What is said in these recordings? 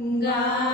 ਗਾਨਾ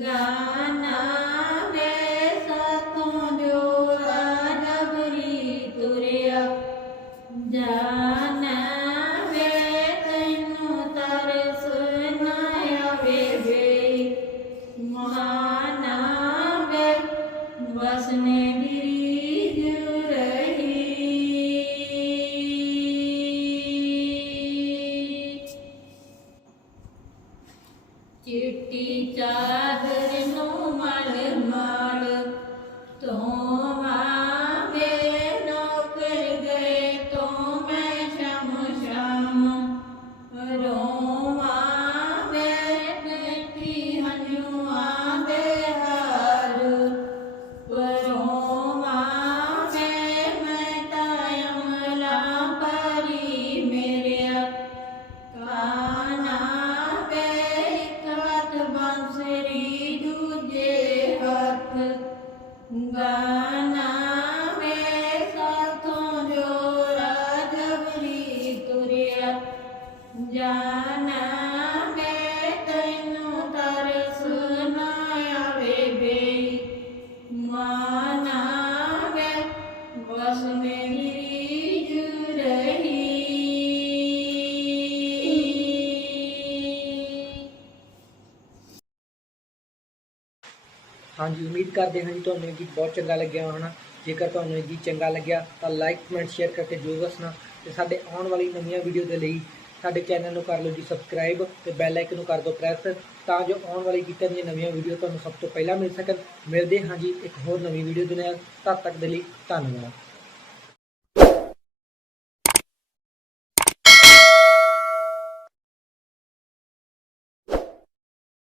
ਗਾਨਾ ਵੇ ਸਾਤੋਂ ਜੋਰਾ ਜਬਰੀ ਤੁਰਿਆ, ਜਾਨਾ ਵੇ ਤੈਨੂੰ ਤਰਸ ਨਾ ਆਵੇ ਵੇ। ਮਾਨਾ ਵੇ, ਵਸਨੇ ਚਿੱਟੀ ਚਾਦਰ ਨੂੰ ਮਲ ਮਲ ਤੋਵਾ ਵੇ ਹਾਂਜੀ, ਉਮੀਦ ਕਰਦੇ ਹਾਂ ਜੀ ਤੁਹਾਨੂੰ ਇਹ ਗੀਤ ਬਹੁਤ ਚੰਗਾ ਲੱਗਿਆ ਹੋਣਾ, ਜੇਕਰ ਤੁਹਾਨੂੰ ਇਹ ਗੀਤ ਚੰਗਾ ਲੱਗਿਆ, ਤਾਂ ਲਾਈਕ ਕਮੈਂਟ ਸ਼ੇਅਰ ਕਰਕੇ ਜ਼ਰੂਰ ਦੱਸਣਾ ਤੇ ਸਾਡੇ ਆਉਣ ਵਾਲੀ ਨਵੀਆਂ ਵੀਡੀਓ ਦੇ ਲਈ ਸਾਡੇ ਚੈਨਲ ਨੂੰ ਕਰ ਲਓ ਜੀ ਸਬਸਕ੍ਰਾਈਬ ਤੇ ਬੈਲ ਆਈਕਨ ਨੂੰ ਕਰ ਦਿਓ ਪ੍ਰੈਸ ਤਾਂ ਜੋ ਆਉਣ ਵਾਲੀ ਗੀਤਾਂ ਦੀਆਂ ਨਵੀਆਂ ਵੀਡੀਓ ਤੁਹਾਨੂੰ ਸਭ ਤੋਂ ਪਹਿਲਾਂ ਮਿਲ ਸਕਣ। ਮਿਲਦੇ ਹਾਂ ਜੀ ਇੱਕ ਹੋਰ ਨਵੀਂ ਵੀਡੀਓ ਦੇ ਨਾਲ। ਤਦ ਤੱਕ ਦੇ ਲਈ ਧੰਨਵਾਦ।